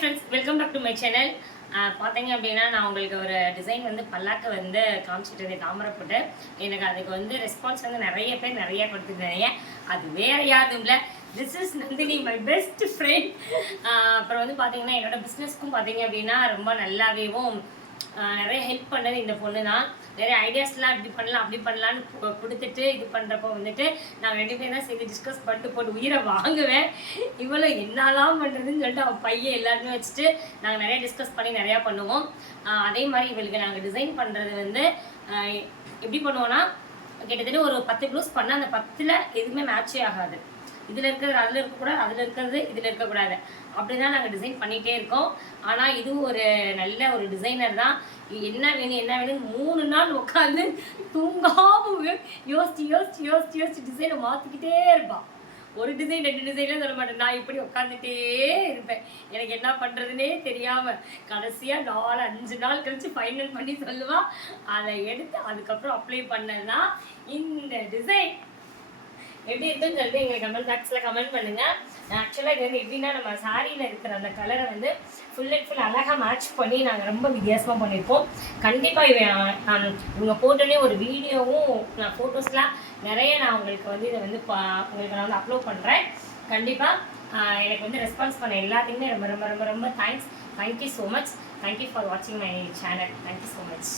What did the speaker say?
Friends, welcome back to my channel. பார்த்தீங்க அப்படின்னா நான் உங்களுக்கு ஒரு டிசைன் வந்து பல்லாக்கு வந்து காமிச்சிட்டு இருந்தேன், தாமரை போட்டு. எனக்கு அதுக்கு வந்து ரெஸ்பான்ஸ் வந்து நிறைய பேர் நிறைய கொடுத்துருந்தாங்க. அது வேறு யாரும் இல்லை, this is Nandini, my best friend. அப்புறம் வந்து பார்த்தீங்கன்னா என்னோட பிஸ்னஸ்க்கும் பார்த்தீங்க அப்படின்னா ரொம்ப நல்லாவேவும் நிறைய ஹெல்ப் பண்ணது இந்த பொண்ணு தான். நிறைய ஐடியாஸ்லாம் இப்படி பண்ணலாம் அப்படி பண்ணலான்னு கொடுத்துட்டு இது பண்ணுறப்போ வந்துட்டு நான் 2 பேரும் தான் சேர்ந்து டிஸ்கஸ் பண்ணிட்டு போட்டு உயிரை வாங்குவேன். இவ்வளோ என்னலாம் பண்ணுறதுன்னு சொல்லிட்டு அவள் பையன் எல்லாருமே வச்சுட்டு நாங்கள் நிறைய டிஸ்கஸ் பண்ணி நிறையா பண்ணுவோம். அதே மாதிரி இவளுக்கு நாங்கள் டிசைன் பண்ணுறது வந்து எப்படி பண்ணுவோன்னா, கிட்டத்தட்ட ஒரு 10 ப்ளவுஸ் பண்ணால் அந்த 10ல் எதுவுமே மேட்சே ஆகாது. இதில் இருக்கிறது அதில் இருக்கக்கூடாது, அதில் இருக்கிறது இதில் இருக்கக்கூடாது. அப்படி தான் நாங்கள் டிசைன் பண்ணிகிட்டே இருக்கோம். ஆனால் இதுவும் ஒரு நல்ல ஒரு டிசைனர் தான். என்ன வேணும் 3 நாள் உட்காந்து தூங்காமல் யோசிச்சு டிசைனை மாற்றிக்கிட்டே இருப்பாள். ஒரு டிசைன் 2 டிசைன்லாம் சொல்ல மாட்டேன், நான் இப்படி உட்காந்துட்டே இருப்பேன். எனக்கு என்ன பண்ணுறதுனே தெரியாமல் கடைசியாக 4-5 நாள் கழித்து ஃபைனல் பண்ணி சொல்லுவாள். அதை எடுத்து அதுக்கப்புறம் அப்ளை பண்ணதுதான் இந்த டிசைன். எப்படி இருக்குன்னு சொல்லிட்டு எங்களுக்கு கமெண்ட் பாக்ஸில் கமெண்ட் பண்ணுங்கள். ஆக்சுவலாக இது வந்து எப்படின்னா, நம்ம சாரியில் இருக்கிற அந்த கலரை வந்து ஃபுல் அண்ட் ஃபுல் அழகாக மேட்ச் பண்ணி நாங்கள் ரொம்ப வித்தியாசமாக பண்ணியிருப்போம். கண்டிப்பாக இவங்க போட்டோன்னே ஒரு வீடியோவும் நான் ஃபோட்டோஸ்லாம் நிறைய நான் உங்களுக்கு வந்து இதை வந்து உங்களுக்கு நான் வந்து அப்லோட் பண்ணுறேன். கண்டிப்பாக எனக்கு வந்து ரெஸ்பான்ஸ் பண்ண எல்லாத்துக்குமே ரொம்ப ரொம்ப ரொம்ப ரொம்ப thanks. Thank you so much. Thank you for வாட்சிங் my channel. Thank you so much.